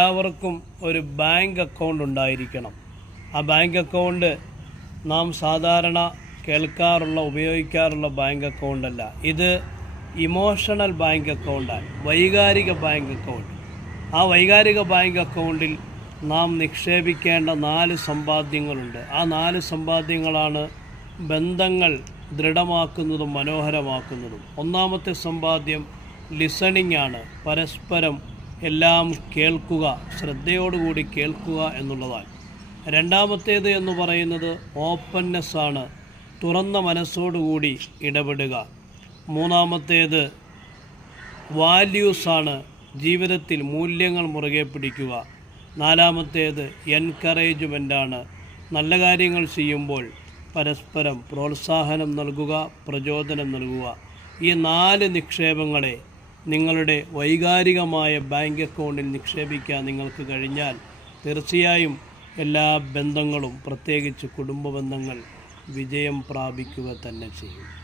എല്ലാവർക്കും ഒരു bank account ഉണ്ടായിരിക്കണം. ആ ബാങ്ക് അക്കൗണ്ട് നാം സാധാരണ കേൾക്കാറുള്ള ഉപയോഗിക്കാറുള്ള ബാങ്ക് അക്കൗണ്ടല്ല ഇത് ഇമോഷണൽ ബാങ്ക് അക്കൗണ്ടാണ് വൈകാരിക ബാങ്ക് അക്കൗണ്ട്. ആ വൈകാരിക ബാങ്ക് അക്കൗണ്ടിൽ നാം നിക്ഷേപിക്കേണ്ട നാല് സമ്പാദ്യങ്ങളുണ്ട്. ആ നാല് സമ്പാദ്യങ്ങളാണ് ബന്ധങ്ങൾ ദൃഢമാക്കുന്നതും മനോഹരമാക്കുന്നതും. ഒന്നാമത്തെ സമ്പാദ്യം ലിസണിംഗ് ആണ്. പരസ്പരം എല്ലാം കേൾക്കുക ശ്രദ്ധയോടുകൂടി കേൾക്കുക എന്നുള്ളതാണ് രണ്ടാമത്തേത് എന്ന് പറയുന്നത് ഓപ്പൺനെസ് ആണ്. തുറന്ന മനസ്സോടുകൂടി ഇടപെടുക. മൂന്നാമത്തേത് വാല്യൂസാണ് ജീവിതത്തിൽ മൂല്യങ്ങൾ മുറുകെ പിടിക്കുക. നാലാമത്തേത് എൻകറേജ്മെന്റാണ് നല്ല കാര്യങ്ങൾ ചെയ്യുമ്പോൾ പരസ്പരം പ്രോത്സാഹനം നൽകുക പ്രചോദനം നൽകുക. ഈ നാല് നിക്ഷേപങ്ങളെ നിങ്ങളുടെ വൈകാരികമായ ബാങ്ക് അക്കൗണ്ടിൽ നിക്ഷേപിക്കാൻ നിങ്ങൾക്ക് കഴിഞ്ഞാൽ തീർച്ചയായും എല്ലാ ബന്ധങ്ങളും പ്രത്യേകിച്ച് കുടുംബ ബന്ധങ്ങൾ വിജയം പ്രാപിക്കുക തന്നെ ചെയ്യും.